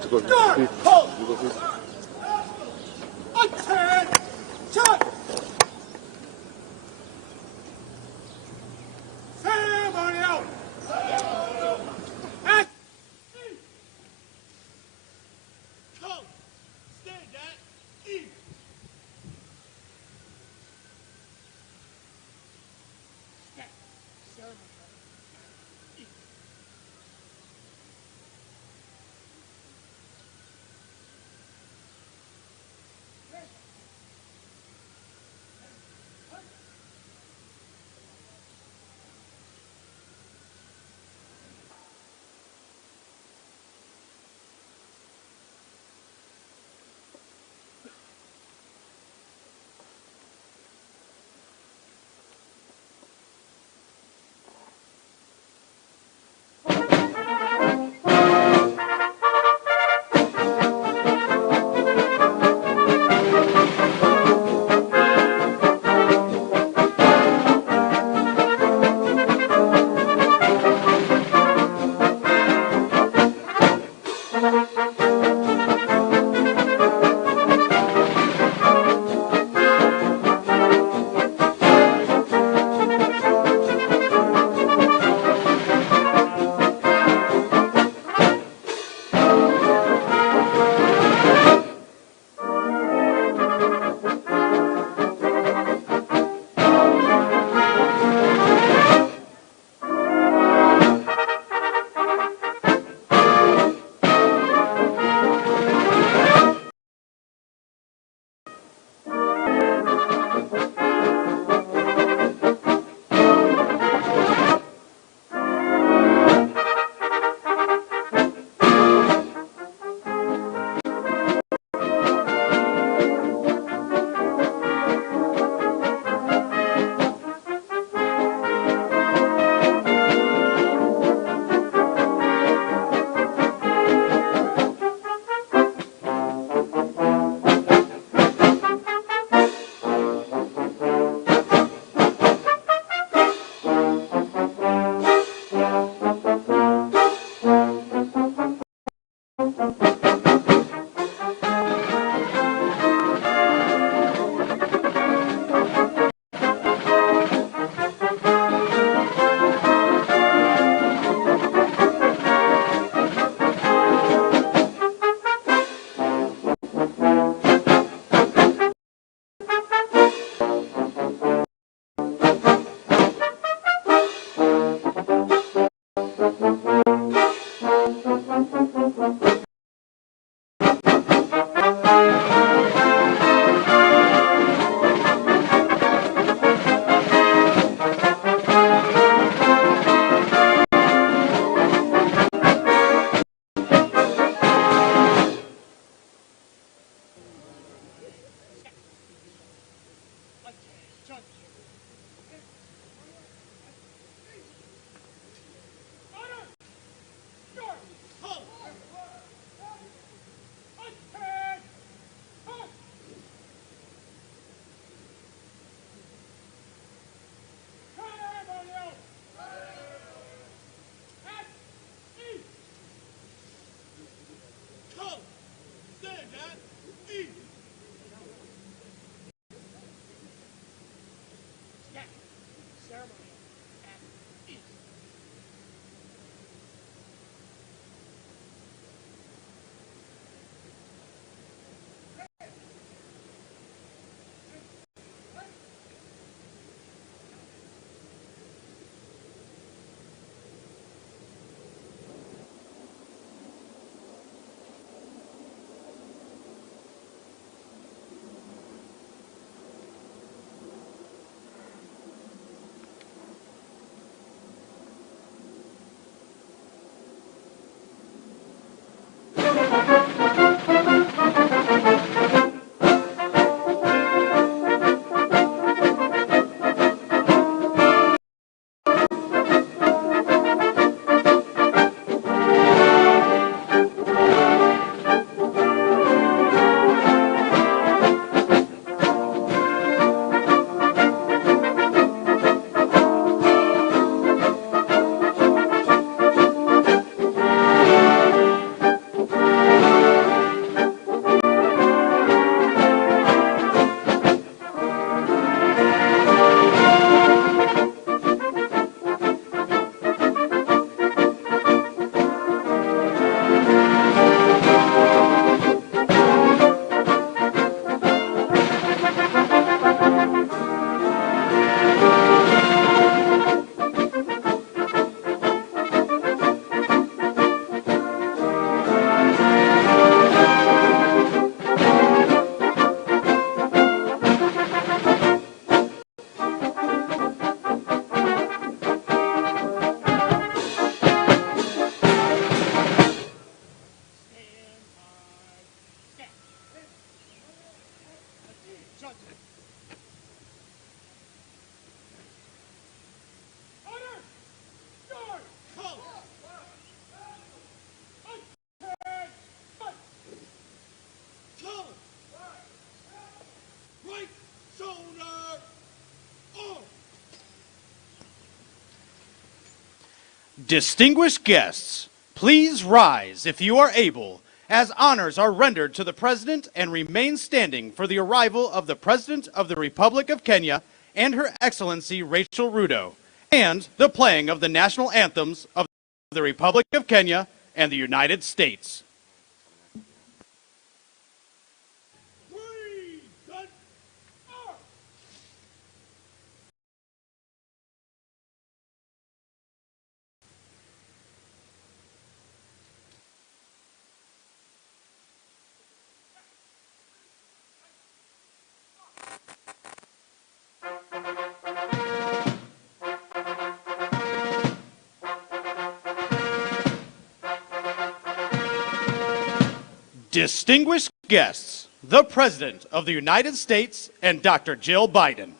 Tuko Distinguished guests, please rise if you are able, as honors are rendered to the President and remain standing for the arrival of the President of the Republic of Kenya and Her Excellency Rachel Ruto, and the playing of the national anthems of the Republic of Kenya and the United States. Distinguished guests, the President of the United States and Dr. Jill Biden.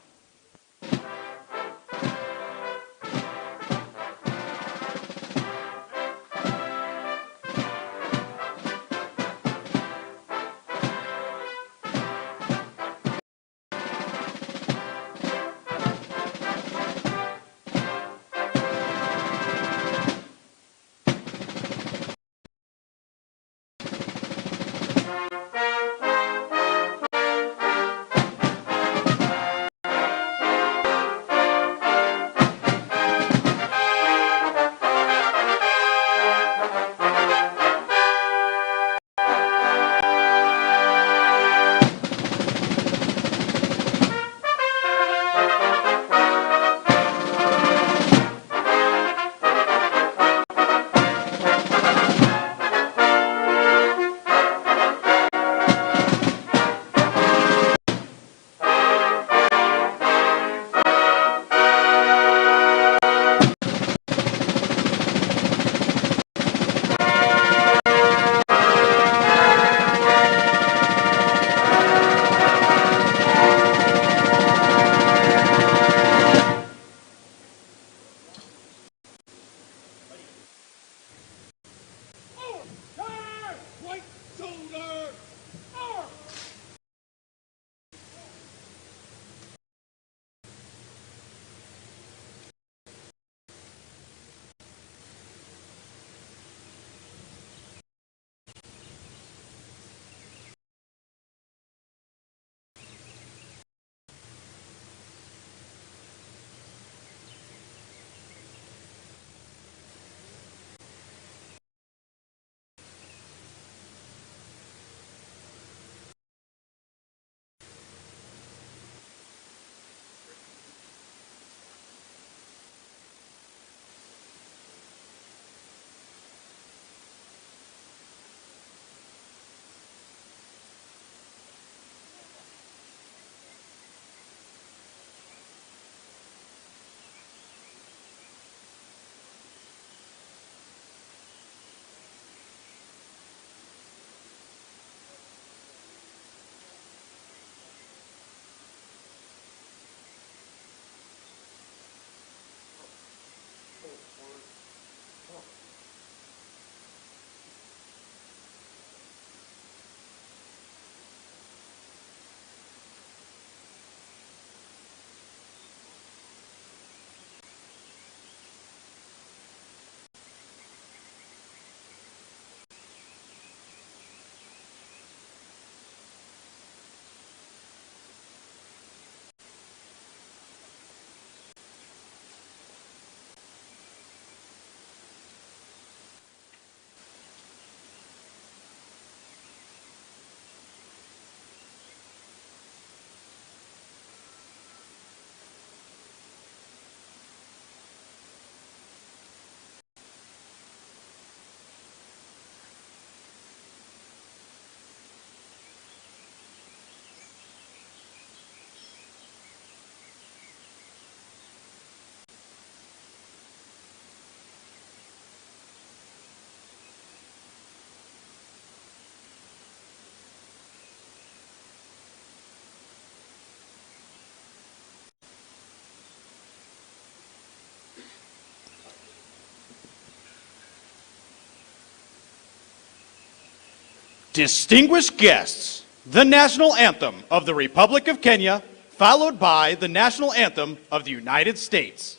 Distinguished guests, the national anthem of the Republic of Kenya, followed by the national anthem of the United States.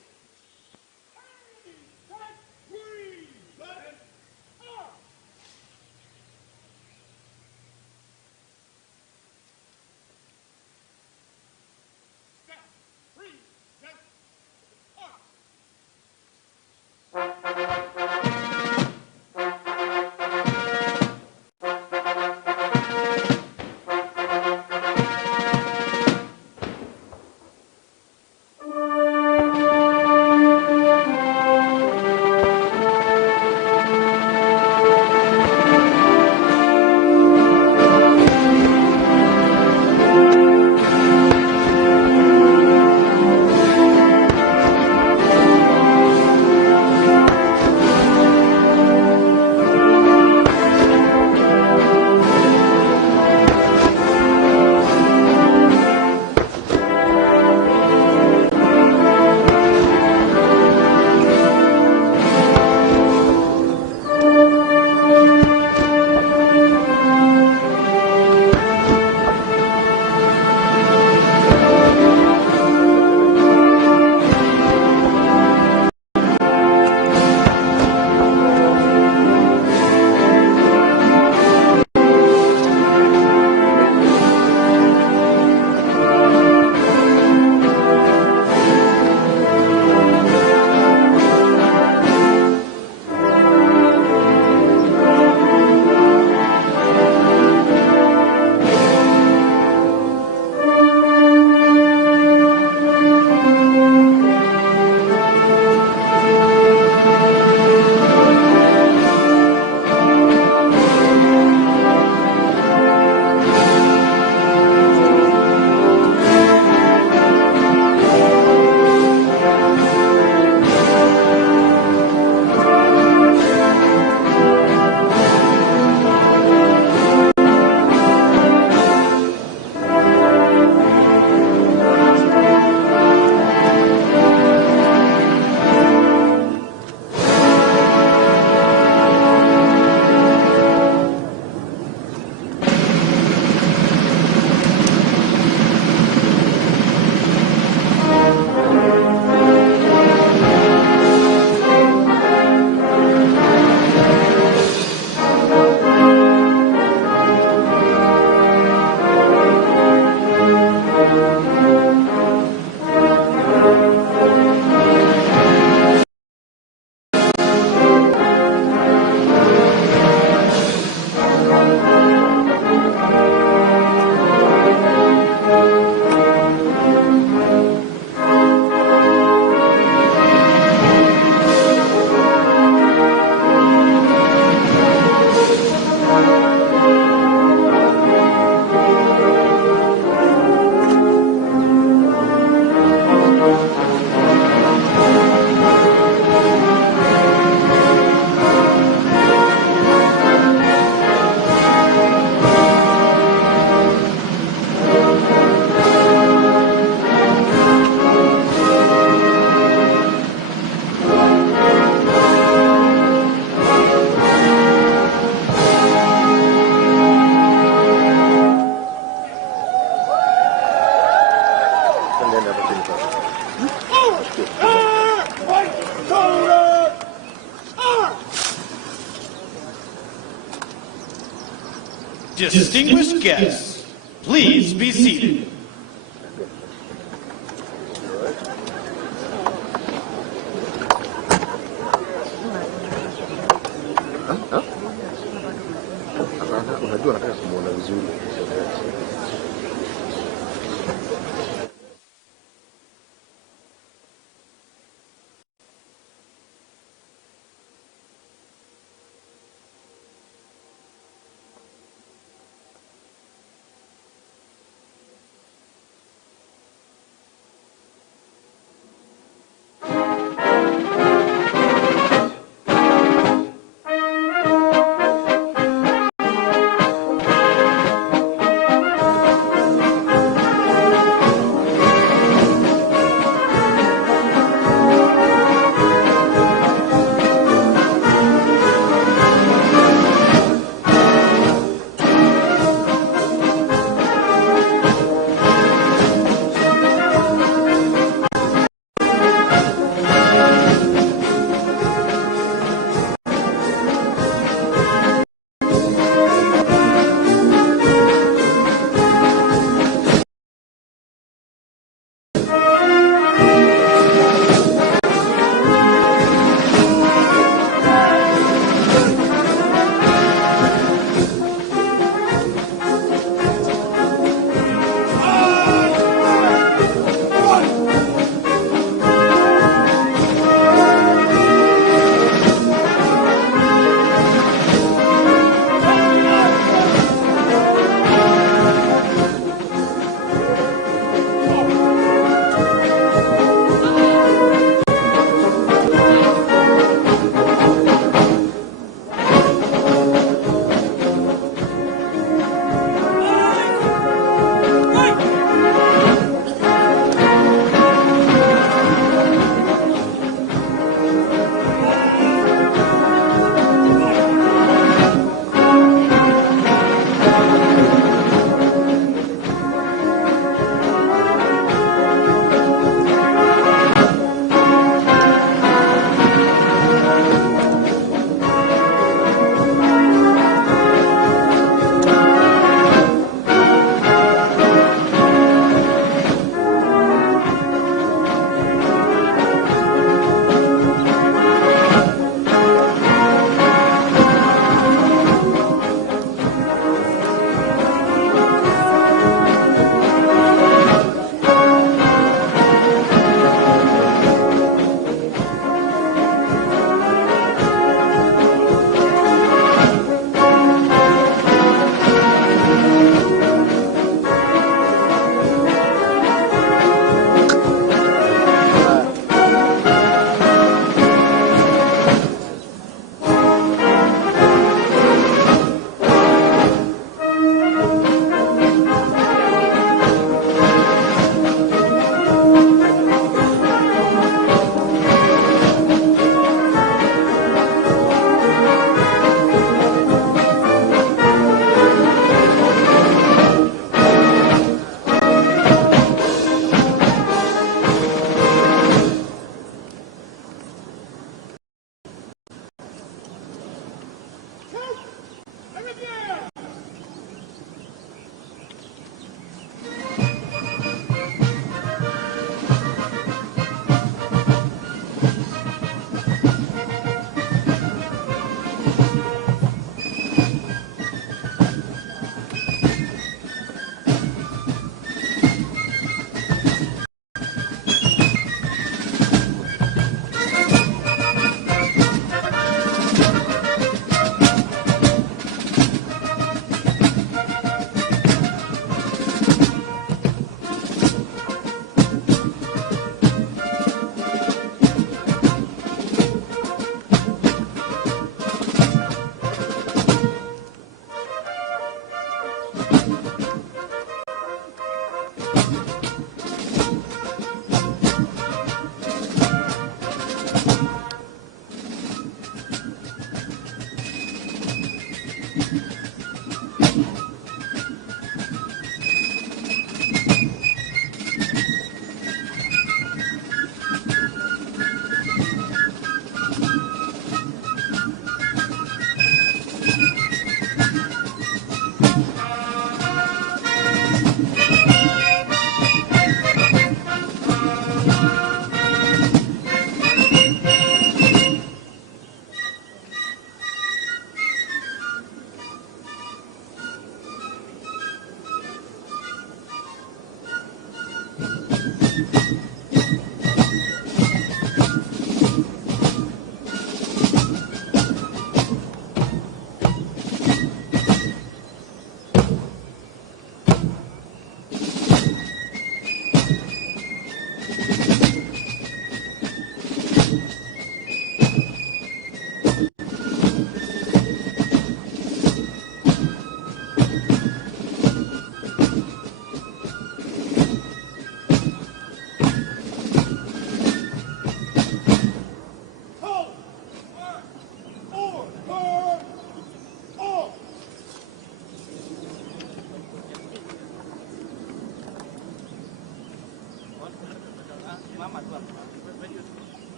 Distinguished guests, please be seated. Unajua nataka kumuona vizuri.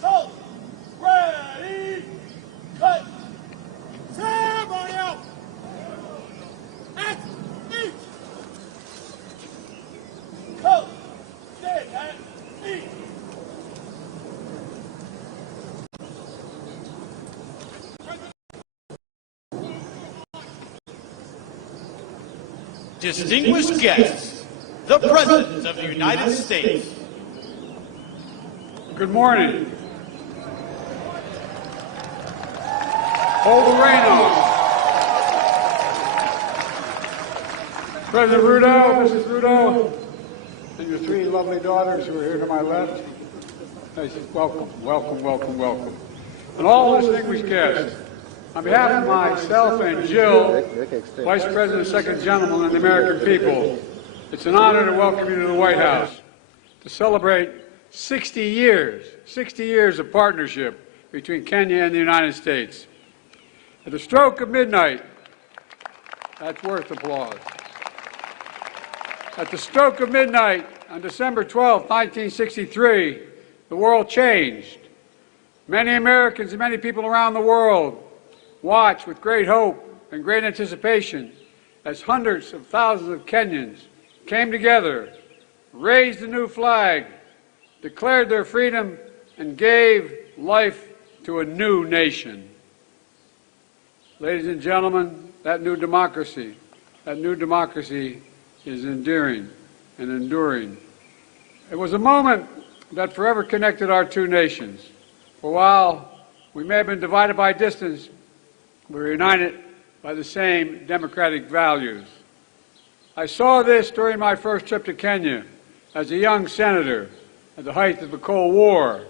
Coach, ready, cut. Ceremonial. At each. Coach, stand at each. Distinguished guests, the President of the United States. Good morning. Hold the rein on. President Ruto, Mrs. Ruto, and your three lovely daughters who are here to my left. Welcome, welcome, welcome, welcome. And all distinguished guests, on behalf of myself and Jill, Vice President, Second Gentleman, and the American people, it's an honor to welcome you to the White House to celebrate 60 years of partnership between Kenya and the United States. At the stroke of midnight, that's worth applause. At the stroke of midnight on December 12, 1963, the world changed. Many Americans and many people around the world watched with great hope and great anticipation as hundreds of thousands of Kenyans came together, raised a new flag, declared their freedom, and gave life to a new nation. Ladies and gentlemen, that new democracy is endearing and enduring. It was a moment that forever connected our two nations. For while we may have been divided by distance, we were united by the same democratic values. I saw this during my first trip to Kenya as a young senator at the height of the Cold War,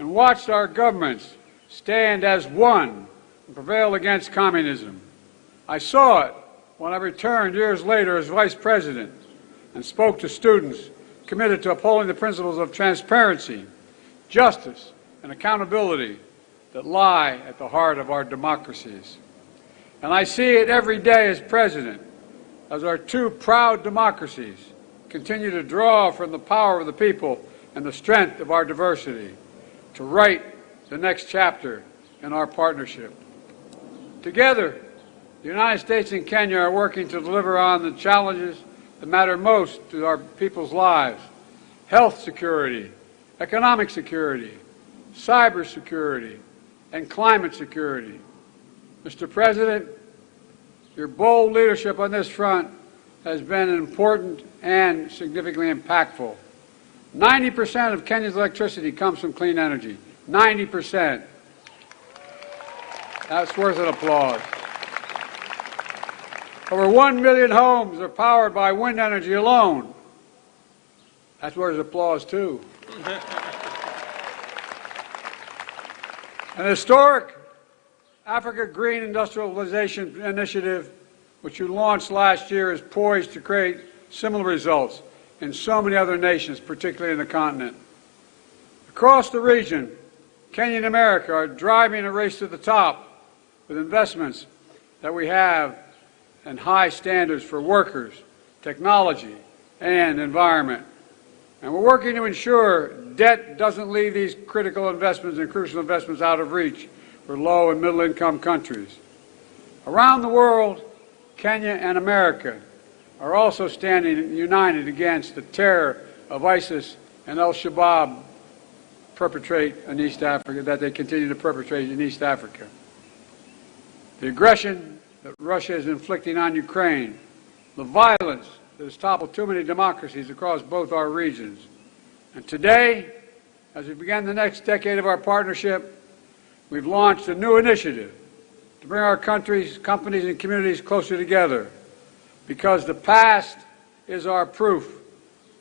and watched our governments stand as one and prevail against communism. I saw it when I returned years later as Vice President and spoke to students committed to upholding the principles of transparency, justice, and accountability that lie at the heart of our democracies. And I see it every day as President, as our two proud democracies continue to draw from the power of the people and the strength of our diversity to write the next chapter in our partnership. Together, the United States and Kenya are working to deliver on the challenges that matter most to our people's lives: health security, economic security, cyber security, and climate security. Mr. President, your bold leadership on this front has been important and significantly impactful. 90% of Kenya's electricity comes from clean energy. 90%. That's worth an applause. Over 1 million homes are powered by wind energy alone. That's worth applause, too. An historic Africa Green Industrialization Initiative, which you launched last year, is poised to create similar results in so many other nations, particularly in the continent. Across the region, Kenya and America are driving a race to the top with investments that we have and high standards for workers, technology, and environment. And we're working to ensure debt doesn't leave these critical investments and crucial investments out of reach for low and middle income countries. Around the world, Kenya and America are also standing united against the terror of ISIS and al-Shabaab perpetrate in East Africa, that they continue to perpetrate in East Africa. The aggression that Russia is inflicting on Ukraine, the violence that has toppled too many democracies across both our regions. And today, as we begin the next decade of our partnership, we've launched a new initiative to bring our countries, companies, and communities closer together, because the past is our proof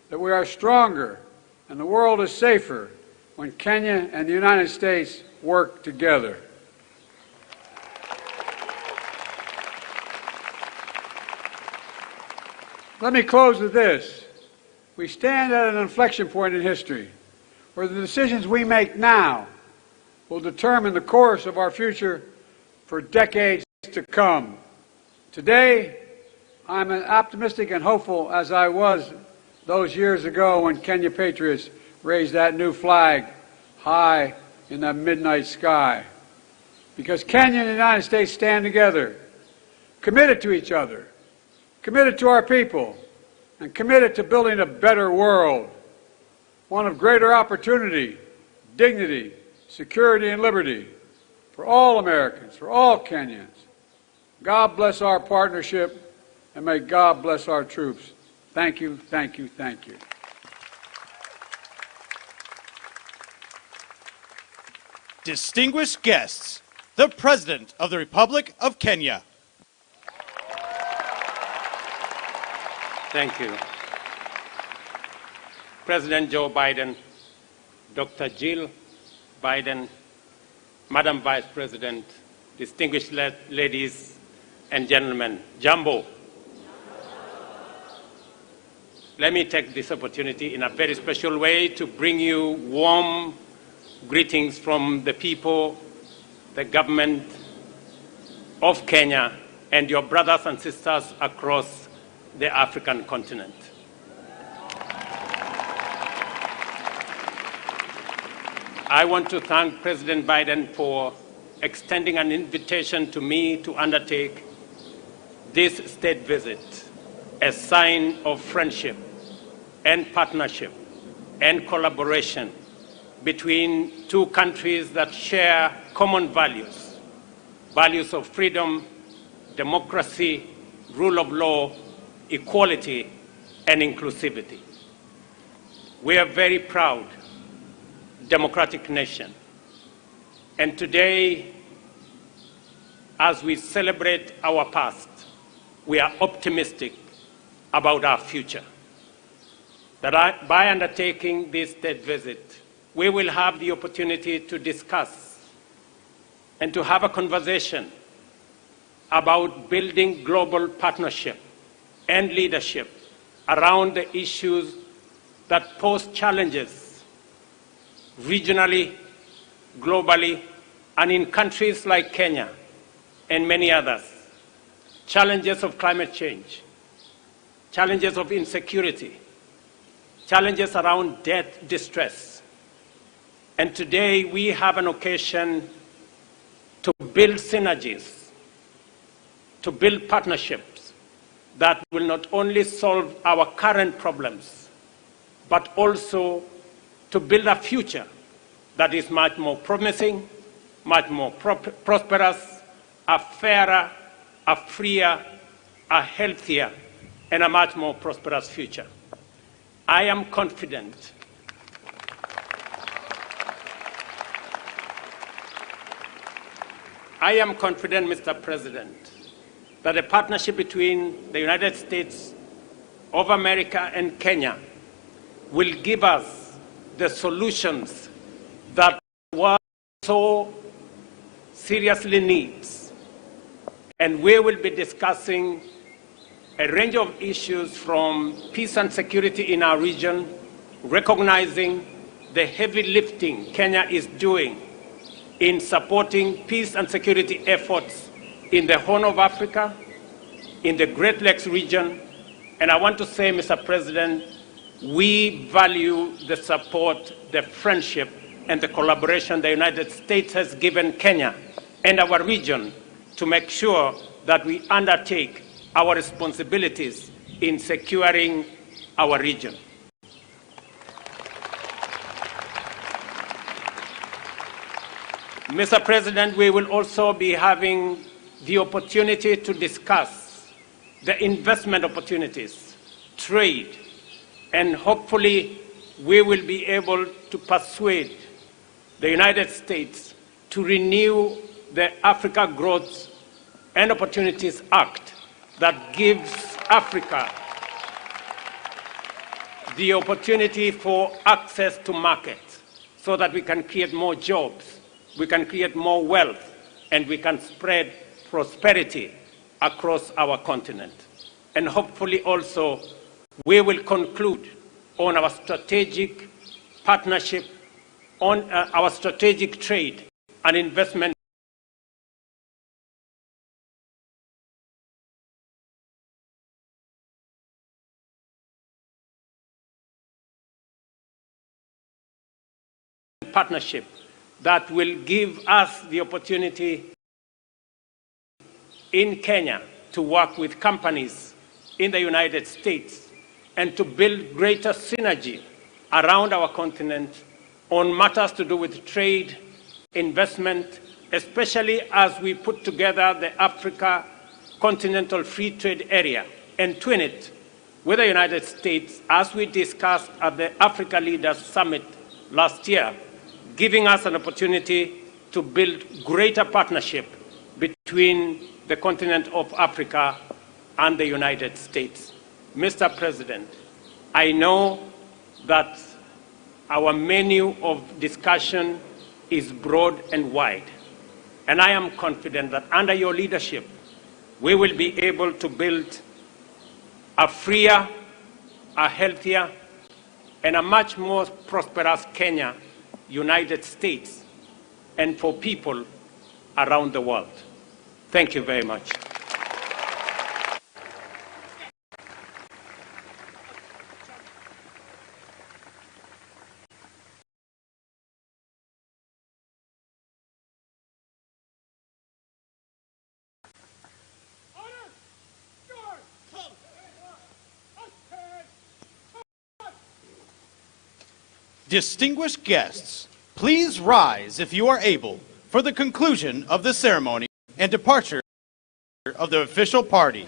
that we are stronger and the world is safer when Kenya and the United States work together. Let me close with this. We stand at an inflection point in history where the decisions we make now will determine the course of our future for decades to come. Today, I'm as optimistic and hopeful as I was those years ago when Kenya patriots raised that new flag high in the midnight sky. Because Kenya and the United States stand together, committed to each other, committed to our people, and committed to building a better world, one of greater opportunity, dignity, security, and liberty for all Americans, for all Kenyans. God bless our partnership, and may God bless our troops. Thank you, thank you, thank you. Distinguished guests, the President of the Republic of Kenya. Thank you. President Joe Biden, Dr. Jill Biden, Madam Vice President, distinguished ladies and gentlemen, Jambo. Let me take this opportunity in a very special way to bring you warm greetings from the people, the government of Kenya, and your brothers and sisters across the African continent. I want to thank President Biden for extending an invitation to me to undertake this state visit, a sign of friendship and partnership and collaboration between two countries that share common values, values of freedom, democracy, rule of law, equality, and inclusivity. We are very proud democratic nation. And today, as we celebrate our past, we are optimistic about our future. That by undertaking this state visit, we will have the opportunity to discuss and to have a conversation about building global partnership and leadership around the issues that pose challenges regionally, globally, and in countries like Kenya and many others. Challenges of climate change, challenges of insecurity, challenges around death, distress. And today we have an occasion to build synergies, to build partnerships that will not only solve our current problems, but also to build a future that is much more promising, much more prosperous, a fairer, a freer, a healthier, and a much more prosperous future. I am confident Mr. President, that a partnership between the United States of America and Kenya will give us the solutions that the world so seriously needs. And we will be discussing a range of issues from peace and security in our region, recognizing the heavy lifting Kenya is doing in supporting peace and security efforts in the Horn of Africa, in the Great Lakes region. And I want to say, Mr. President, we value the support, the friendship, and the collaboration the United States has given Kenya and our region to make sure that we undertake our responsibilities in securing our region. Mr. President, we will also be having the opportunity to discuss the investment opportunities, trade, and hopefully we will be able to persuade the United States to renew the Africa Growth and Opportunities Act that gives Africa the opportunity for access to markets so that we can create more jobs, we can create more wealth, and we can spread prosperity across our continent. And hopefully also we will conclude on our strategic partnership, on our strategic trade and investment partnership that will give us the opportunity in Kenya to work with companies in the United States and to build greater synergy around our continent on matters to do with trade, investment, especially as we put together the Africa Continental Free Trade Area and twin it with the United States, as we discussed at the Africa Leaders Summit last year, giving us an opportunity to build greater partnership between the continent of Africa and the United States. Mr. President, I know that our menu of discussion is broad and wide, and I am confident that under your leadership, we will be able to build a freer, a healthier, and a much more prosperous Kenya, United States, and for people around the world. Thank you very much. Distinguished guests, please rise if you are able for the conclusion of the ceremony and departure of the official party.